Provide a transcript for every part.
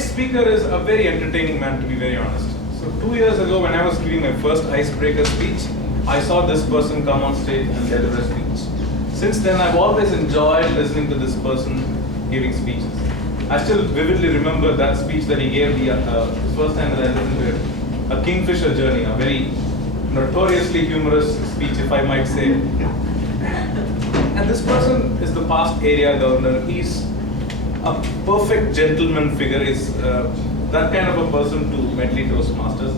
next speaker is a very entertaining man, to be very honest. So 2 years ago, when I was giving my first icebreaker speech, I saw this person come on stage and deliver a speech. Since then, I've always enjoyed listening to this person giving speeches. I still vividly remember that speech that he gave the first time that I listened to it. A Kingfisher journey, a very notoriously humorous speech, if I might say. And this person is the past area governor. He's a perfect gentleman figure. He's that kind of a person to Medley Toastmasters.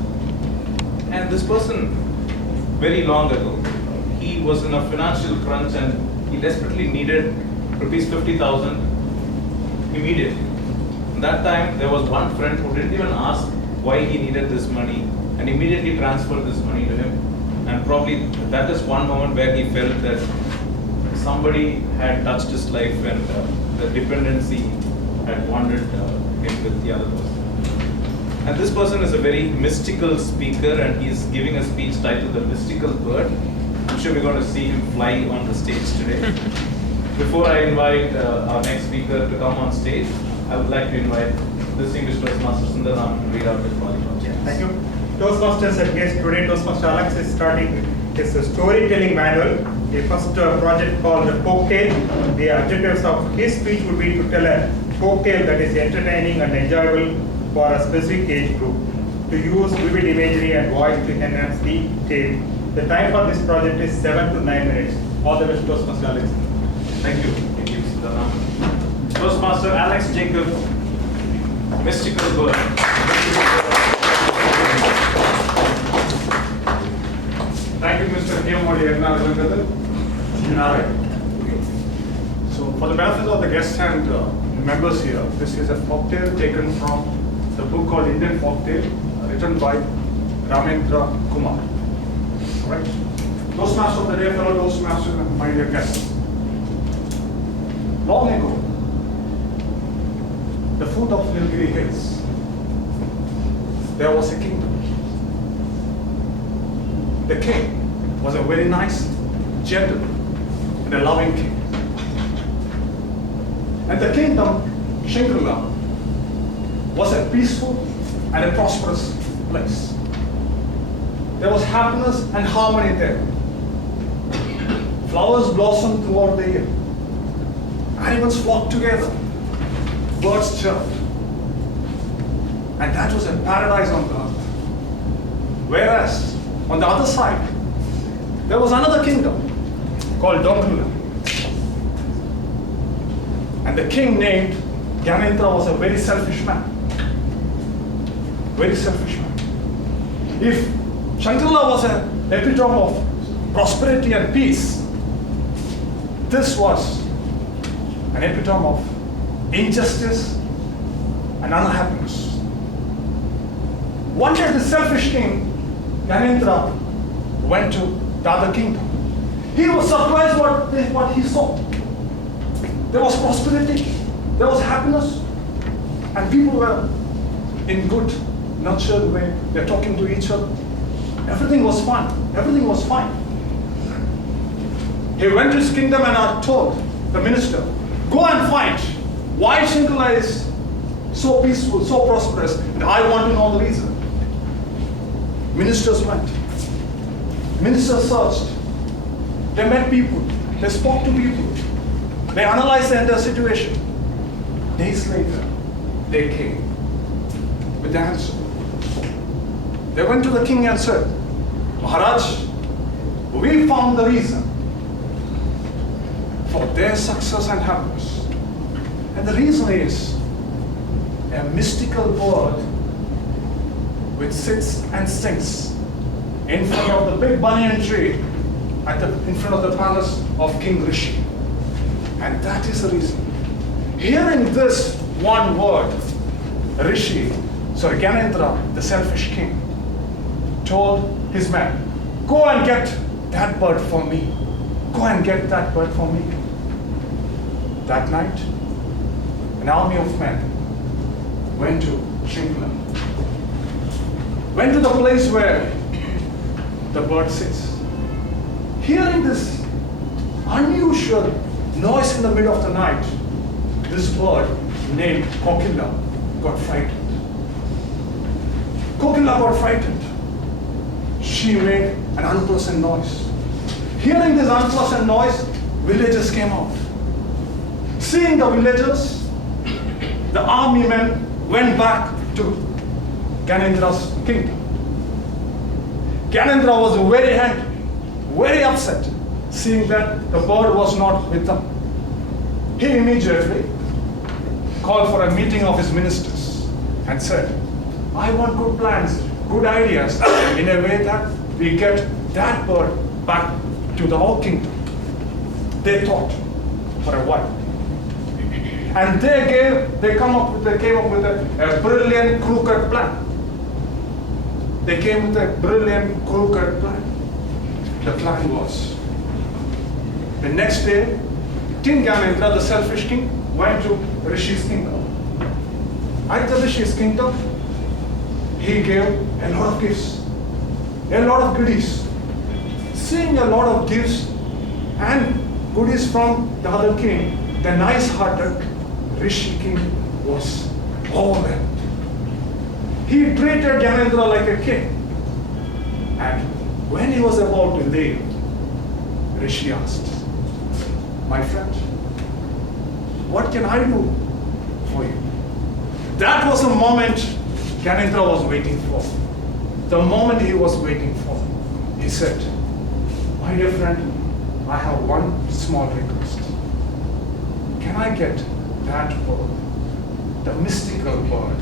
And this person, very long ago, he was in a financial crunch and he desperately needed rupees 50,000 immediately. That time, there was one friend who didn't even ask why he needed this money and immediately transferred this money to him. And probably that is one moment where he felt that somebody had touched his life and the dependency had wandered him with the other person. And this person is a very mystical speaker and he's giving a speech titled The Mystical Bird. I'm sure we're going to see him fly on the stage today. Before I invite our next speaker to come on stage, I would like to invite distinguished Toastmaster Sundaram to read out his polyglot. Yeah, thank you. Toastmasters and guests, today Toastmaster Alex is starting his storytelling manual, a first project called the Folktale. The objectives of his speech would be to tell a folktale that is entertaining and enjoyable for a specific age group, to use vivid imagery and voice to enhance the tale. The time for this project is 7 to 9 minutes. All the best, Toastmaster Alex. Thank you. Thank you, Sundaram. Toastmaster Alex Jacob, Mystical Bird. Thank you, Mr. K. So, for the benefit of the guests and members here, this is a folktale taken from the book called Indian Folktale, written by Ramendra Kumar. Alright? Toastmaster of the day, fellow Toastmasters, and my dear guests. Long ago, the foot of Nilgiri Hills, there was a kingdom. The king was a very nice, gentle, and a loving king. And the kingdom, Shangri-La, was a peaceful and a prosperous place. There was happiness and harmony there. Flowers blossomed throughout the year. Animals flocked together. Birds chirped. And that was a paradise on earth. Whereas, on the other side, there was another kingdom called Dongula. And the king named Gyanendra was a very selfish man. Very selfish man. If Shangri-La was an epitome of prosperity and peace, this was an epitome of injustice and unhappiness. One day the selfish king, Gyanendra, went to the other kingdom. He was surprised what he saw. There was prosperity, there was happiness, and people were in good, nurtured way. They're talking to each other. Everything was fine. Everything was fine. He went to his kingdom and told the minister, go and find why Shangri-La is so peaceful, so prosperous, and I want to know the reason. Ministers went. Ministers searched. They met people. They spoke to people. They analyzed the entire situation. Days later, they came with the answer. They went to the king and said, Maharaj, we found the reason for their success and happiness. And the reason is a mystical bird which sits and sings in front of the big banyan tree in front of the palace of King Rishi. And that is the reason. Hearing this one word, Gyanendra, the selfish king, told his men, go and get that bird for me. Go and get that bird for me. That night, an army of men went to Shangri-La. Went to the place where the bird sits. Hearing this unusual noise in the middle of the night, this bird named Kokila got frightened. Kokila got frightened. She made an unpleasant noise. Hearing this unpleasant noise, villagers came out. Seeing the villagers, the army men went back to Gyanendra's kingdom. Gyanendra was very angry, very upset, seeing that the bird was not with them. He immediately called for a meeting of his ministers and said, I want good plans, good ideas, in a way that we get that bird back to the whole kingdom. They thought for a while. And they came up with a brilliant crooked plan. They came with a brilliant crooked plan. The plan was, the next day, King Gyanendra, the selfish king, went to Rishi's kingdom. At the Rishi's kingdom, he gave a lot of gifts, a lot of goodies. Seeing a lot of gifts and goodies from the other king, the nice-hearted Rishi king was overwhelmed. He treated Gyanendra like a king. And when he was about to leave, Rishi asked, my friend, what can I do for you? That was the moment Gyanendra was waiting for. The moment he was waiting for. He said, my dear friend, I have one small request. Can I get that bird, the mystical bird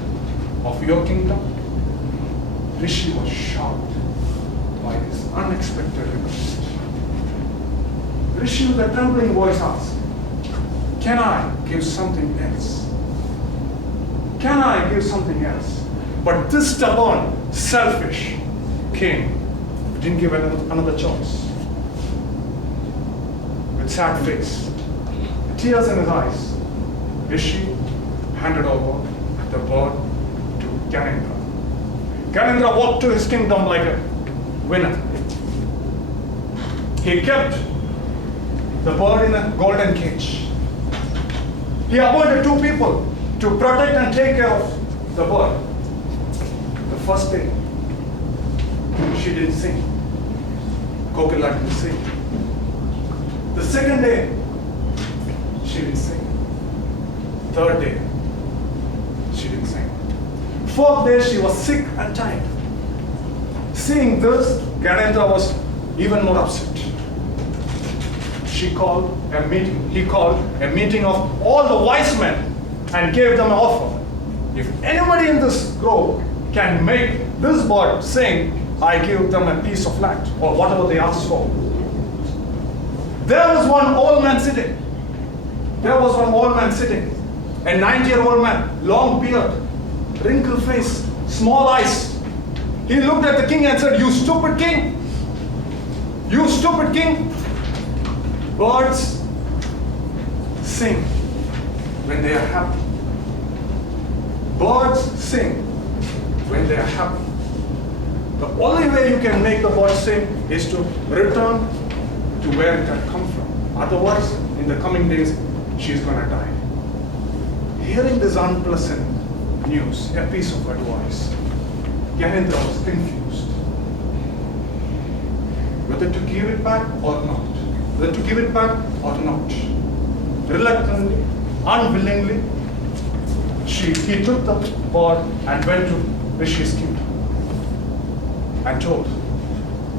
of your kingdom? Rishi was shocked by this unexpected request. Rishi with a trembling voice asked, can I give something else? Can I give something else? But this stubborn, selfish king didn't give another choice. With sad face, tears in his eyes, Rishi handed over the bird to Gyanendra. Gyanendra walked to his kingdom like a winner. He kept the bird in a golden cage. He appointed 2 people to protect and take care of the bird. The first day, she didn't sing. Kokila didn't sing. The second day, she didn't sing. Third day, she didn't sing. Fourth day, she was sick and tired. Seeing this, Gyanendra was even more upset. He called a meeting of all the wise men and gave them an offer. If anybody in this grove can make this bird sing, I give them a piece of land or whatever they asked for. There was one old man sitting. A 90-year-old man, long beard, wrinkled face, small eyes. He looked at the king and said, you stupid king. You stupid king. Birds sing when they are happy. Birds sing when they are happy. The only way you can make the bird sing is to return to where it had come from. Otherwise, in the coming days, she's going to die. Hearing this unpleasant news, a piece of advice, Gyanendra was confused. Whether to give it back or not. Reluctantly, unwillingly, he took the bird and went to Rishi's kingdom and told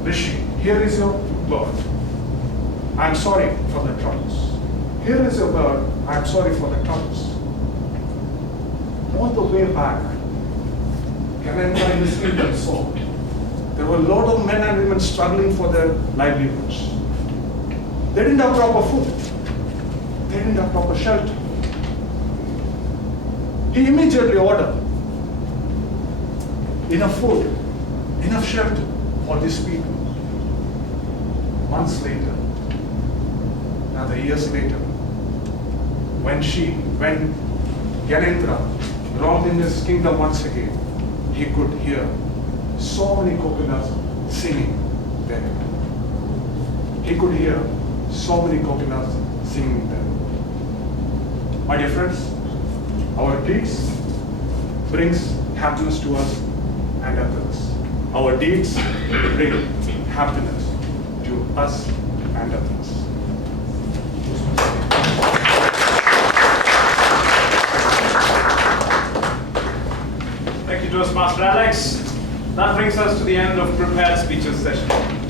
Rishi, here is your bird. I'm sorry for the troubles. Here is your bird. I'm sorry for the troubles. On the way back, Gyanendra in his kingdom saw there were a lot of men and women struggling for their livelihoods. They didn't have proper food. They didn't have proper shelter. He immediately ordered enough food, enough shelter for these people. Months later, another years later, when Gyanendra roamed in his kingdom once again, he could hear so many kokilas singing there. He could hear so many kokilas singing there. My dear friends, our deeds brings happiness to us and others. Our deeds bring happiness to us and others. Thank you, Toastmaster Alex. That brings us to the end of prepared speeches session.